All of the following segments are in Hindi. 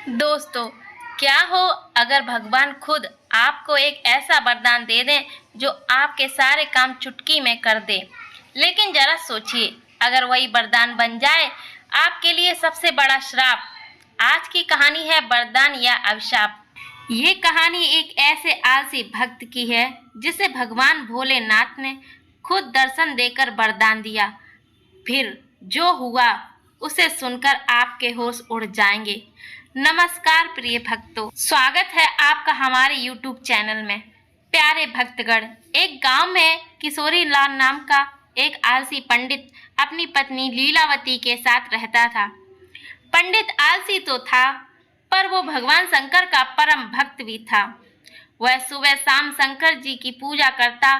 दोस्तों, क्या हो अगर भगवान खुद आपको एक ऐसा वरदान दे दें जो आपके सारे काम चुटकी में कर दे। लेकिन जरा सोचिए, अगर वही वरदान बन जाए आपके लिए सबसे बड़ा श्राप। आज की कहानी है वरदान या अभिशाप। ये कहानी एक ऐसे आलसी भक्त की है जिसे भगवान भोलेनाथ ने खुद दर्शन देकर वरदान दिया। फिर जो हुआ उसे सुनकर आपके होश उड़ जाएंगे। नमस्कार प्रिय भक्तों, स्वागत है आपका हमारे YouTube चैनल में। प्यारे भक्तगण, एक गांव में किशोरी लाल नाम का एक आलसी पंडित अपनी पत्नी लीलावती के साथ रहता था। पंडित आलसी तो था, पर वो भगवान शंकर का परम भक्त भी था। वह सुबह शाम शंकर जी की पूजा करता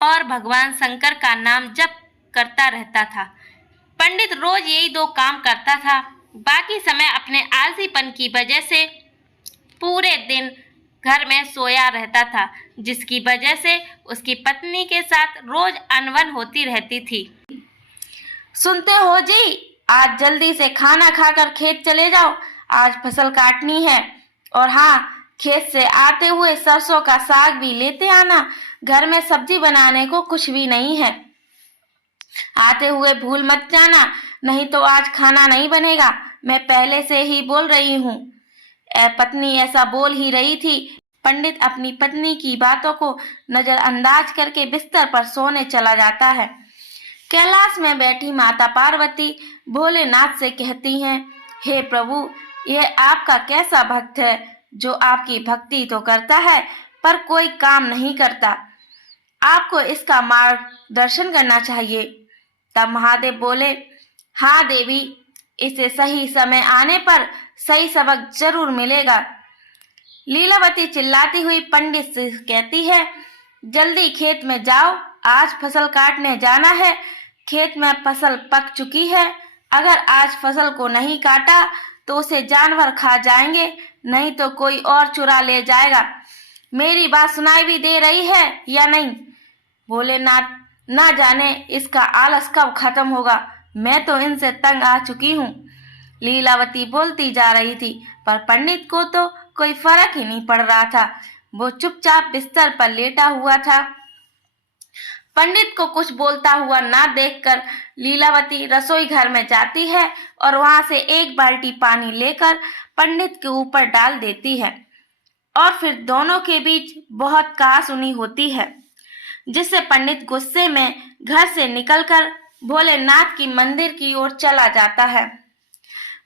और भगवान शंकर का नाम जप करता रहता था। पंडित रोज यही दो काम करता था। बाकी समय अपने आलसीपन की वजह से पूरे दिन घर में सोया रहता था, जिसकी वजह से उसकी पत्नी के साथ रोज अनबन होती रहती थी। सुनते हो जी, आज जल्दी से खाना खाकर खेत चले जाओ, आज फसल काटनी है। और हाँ, खेत से आते हुए सरसों का साग भी लेते आना, घर में सब्जी बनाने को कुछ भी नहीं है। आते हुए भूल मत जाना, नहीं तो आज खाना नहीं बनेगा, मैं पहले से ही बोल रही हूँ। पत्नी ऐसा बोल ही रही थी। पंडित अपनी पत्नी की बातों को नजरअंदाज करके बिस्तर पर सोने चला जाता है। कैलाश में बैठी माता पार्वती भोलेनाथ से कहती हैं, हे प्रभु, यह आपका कैसा भक्त है जो आपकी भक्ति तो करता है पर कोई काम नहीं करता। आपको इसका मार्गदर्शन करना चाहिए। तब महादेव बोले, हाँ देवी, इसे सही समय आने पर सही सबक जरूर मिलेगा। लीलावती चिल्लाती हुई पंडित से कहती है, जल्दी खेत में जाओ, आज फसल काटने जाना है। खेत में फसल पक चुकी है, अगर आज फसल को नहीं काटा तो उसे जानवर खा जाएंगे, नहीं तो कोई और चुरा ले जाएगा। मेरी बात सुनाई भी दे रही है या नहीं? भोलेनाथ ना जाने इसका आलस कब खत्म होगा, मैं तो इनसे तंग आ चुकी हूँ। लीलावती बोलती जा रही थी, पर पंडित को तो कोई फर्क ही नहीं पड़ रहा था। वो चुपचाप बिस्तर पर लेटा हुआ था। पंडित को कुछ बोलता हुआ ना देखकर लीलावती रसोई घर में जाती है और वहां से एक बाल्टी पानी लेकर पंडित के ऊपर डाल देती है। और फिर दोनों के बीच बहुत कहासुनी होती है, जिससे पंडित गुस्से में घर से निकलकर भोलेनाथ की मंदिर की ओर चला जाता है।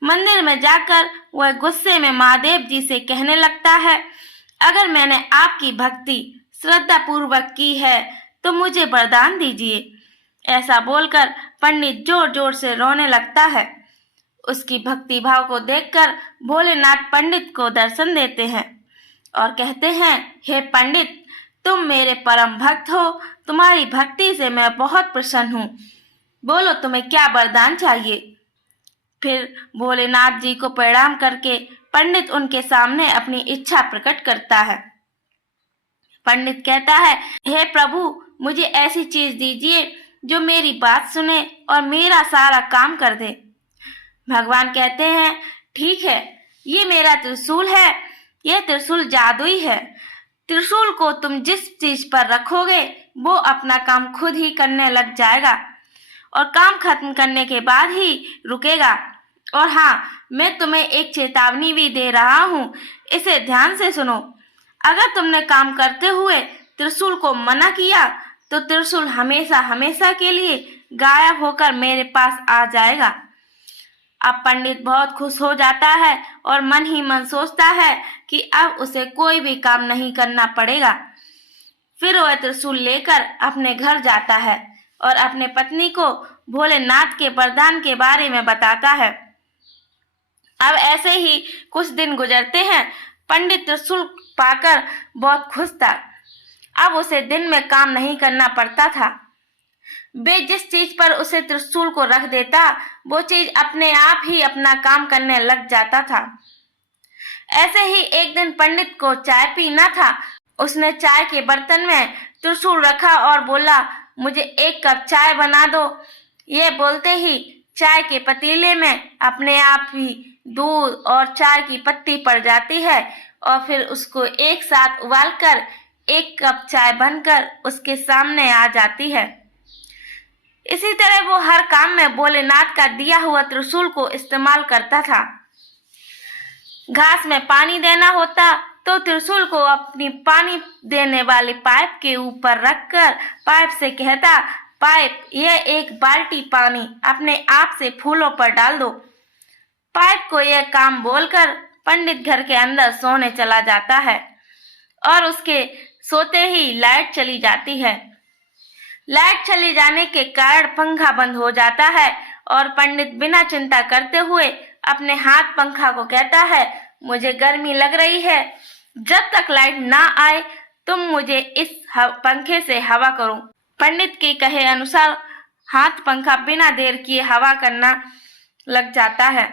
मंदिर में जाकर वह गुस्से में महादेव जी से कहने लगता है, अगर मैंने आपकी भक्ति श्रद्धा पूर्वक की है तो मुझे वरदान दीजिए। ऐसा बोलकर पंडित जोर जोर से रोने लगता है। उसकी भक्ति भाव को देखकर भोलेनाथ पंडित को दर्शन देते हैं और कहते हैं, हे पंडित, तुम मेरे परम भक्त हो, तुम्हारी भक्ति से मैं बहुत प्रसन्न हूँ। बोलो, तुम्हें क्या वरदान चाहिए? फिर भोलेनाथ जी को प्रणाम करके पंडित उनके सामने अपनी इच्छा प्रकट करता है। पंडित कहता है, हे प्रभु, मुझे ऐसी चीज दीजिए जो मेरी बात सुने और मेरा सारा काम कर दे। भगवान कहते हैं, ठीक है, ये मेरा त्रिशूल है। यह त्रिशूल जादुई है। त्रिशूल को तुम जिस चीज पर रखोगे वो अपना काम खुद ही करने लग जाएगा और काम खत्म करने के बाद ही रुकेगा। और हाँ, मैं तुम्हें एक चेतावनी भी दे रहा हूँ, इसे ध्यान से सुनो। अगर तुमने काम करते हुए त्रिशूल को मना किया तो त्रिशूल हमेशा हमेशा के लिए गायब होकर मेरे पास आ जाएगा। अब पंडित बहुत खुश हो जाता है और मन ही मन सोचता है कि अब उसे कोई भी काम नहीं करना पड़ेगा। फिर वह त्रिशूल लेकर अपने घर जाता है और अपने पत्नी को भोलेनाथ के वरदान के बारे में बताता है। अब ऐसे ही कुछ दिन गुजरते हैं। पंडित त्रिशूल पाकर बहुत खुश था। अब उसे दिन में काम नहीं करना पड़ता था। वे जिस चीज पर उसे त्रिशूल को रख देता वो चीज अपने आप ही अपना काम करने लग जाता था। ऐसे ही एक दिन पंडित को चाय पीना था। उसने चाय के बर्तन में त्रिशूल रखा और बोला, मुझे एक कप चाय बना दो। ये बोलते ही चाय के पतीले में अपने आप ही दूध और चाय की पत्ती पड़ जाती है और फिर उसको एक साथ उबालकर 1 कप चाय बनकर उसके सामने आ जाती है। इसी तरह वो हर काम में भोलेनाथ का दिया हुआ त्रिशूल को इस्तेमाल करता था। घास में पानी देना होता तो त्रिशूल को अपनी पानी देने वाले पाइप के ऊपर रखकर पाइप से कहता, पाइप, यह 1 बाल्टी पानी अपने आप से फूलों पर डाल दो। पाइप को यह काम बोलकर पंडित घर के अंदर सोने चला जाता है और उसके सोते ही लाइट चली जाती है। लाइट चले जाने के कारण पंखा बंद हो जाता है और पंडित बिना चिंता करते हुए अपने हाथ पंखा को कहता है, मुझे गर्मी लग रही है, जब तक लाइट ना आए तुम मुझे इस पंखे से हवा करो। पंडित के कहे अनुसार हाथ पंखा बिना देर किए हवा करना लग जाता है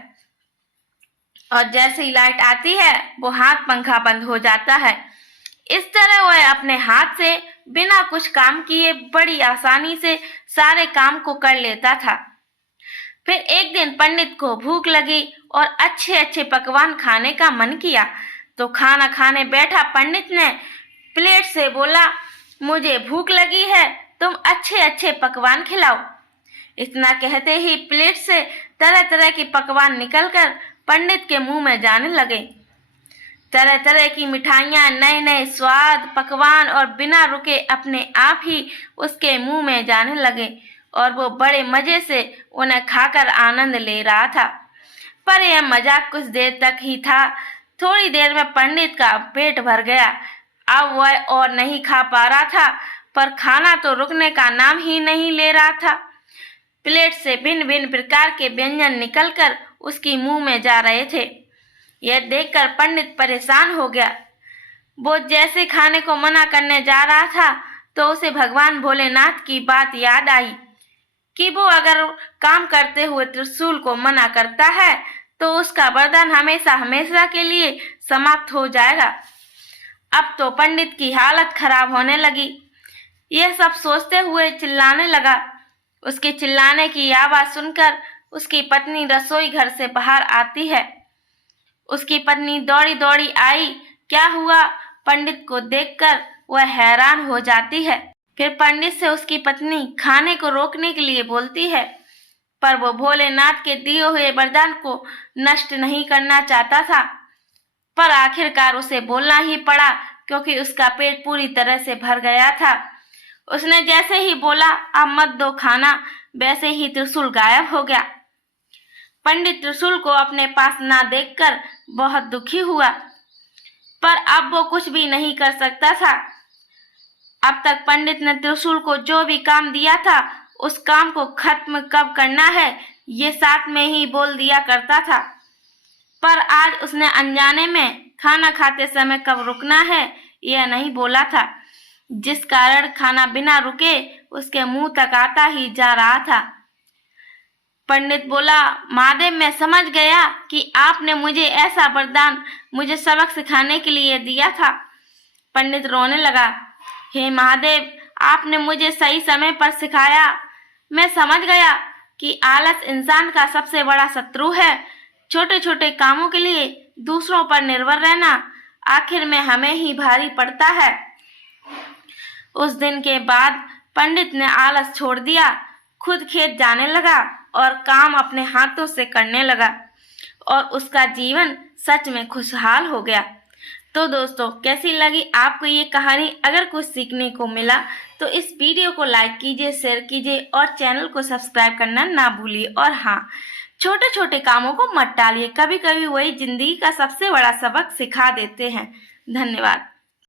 और जैसे ही लाइट आती है वो हाथ पंखा बंद हो जाता है। इस तरह वह अपने हाथ से बिना कुछ काम किए बड़ी आसानी से सारे काम को कर लेता था। फिर एक दिन पंडित को भूख लगी और अच्छे अच्छे पकवान खाने का मन किया तो खाना खाने बैठा पंडित ने प्लेट से बोला, मुझे भूख लगी है, तुम अच्छे अच्छे पकवान खिलाओ। इतना कहते ही प्लेट से तरह तरह के पकवान निकलकर पंडित के मुंह में जाने लगे। तरह तरह की मिठाइयाँ, नए नए स्वाद, पकवान और बिना रुके अपने आप ही उसके मुंह में जाने लगे और वो बड़े मजे से उन्हें खाकर आनंद ले रहा था। पर यह मजाक कुछ देर तक ही था। थोड़ी देर में पंडित का पेट भर गया। अब वह और नहीं खा पा रहा था, पर खाना तो रुकने का नाम ही नहीं ले रहा था। प्लेट से भिन्न भिन्न प्रकार के व्यंजन निकलकर उसके मुंह में जा रहे थे। यह देखकर पंडित परेशान हो गया। वो जैसे खाने को मना करने जा रहा था तो उसे भगवान भोलेनाथ की बात याद आई कि वो अगर काम करते हुए त्रिशूल को मना करता है तो उसका वरदान हमेशा हमेशा के लिए समाप्त हो जाएगा। अब तो पंडित की हालत खराब होने लगी। यह सब सोचते हुए चिल्लाने लगा। उसके चिल्लाने की आवाज सुनकर उसकी पत्नी रसोई घर से बाहर आती है। उसकी पत्नी दौड़ी दौड़ी आई। क्या हुआ? पंडित को देखकर वह हैरान हो जाती है। फिर पंडित से उसकी पत्नी खाने को रोकने के लिए बोलती है, पर वो भोलेनाथ के दिए हुए वरदान को नष्ट नहीं करना चाहता था। पर आखिरकार उसे बोलना ही पड़ा क्योंकि उसका पेट पूरी तरह से भर गया था। उसने जैसे ही बोला, अब मत दो खाना, वैसे ही त्रिशूल गायब हो गया। पंडित त्रिशूल को अपने पास ना देखकर बहुत दुखी हुआ, पर अब वो कुछ भी नहीं कर सकता था। अब तक पंडित ने त्रिशूल को जो भी काम दिया था उस काम को खत्म कब करना है ये साथ में ही बोल दिया करता था, पर आज उसने अनजाने में खाना खाते समय कब रुकना है यह नहीं बोला था, जिस कारण खाना बिना रुके उसके मुंह तक आता ही जा रहा था। पंडित बोला, महादेव, मैं समझ गया कि आपने मुझे ऐसा वरदान मुझे सबक सिखाने के लिए दिया था। पंडित रोने लगा। हे महादेव, आपने मुझे सही समय पर सिखाया। मैं समझ गया कि आलस इंसान का सबसे बड़ा शत्रु है। छोटे छोटे कामों के लिए दूसरों पर निर्भर रहना आखिर में हमें ही भारी पड़ता है। उस दिन के बाद पंडित ने आलस छोड़ दिया, खुद खेत जाने लगा और काम अपने हाथों से करने लगा और उसका जीवन सच में खुशहाल हो गया। तो दोस्तों, कैसी लगी आपको ये कहानी? अगर कुछ सीखने को मिला तो इस वीडियो को लाइक कीजिए, शेयर कीजिए और चैनल को सब्सक्राइब करना ना भूलिए। और हाँ, छोटे छोटे कामों को मत टालिए, कभी कभी वही जिंदगी का सबसे बड़ा सबक सिखा देते हैं। धन्यवाद।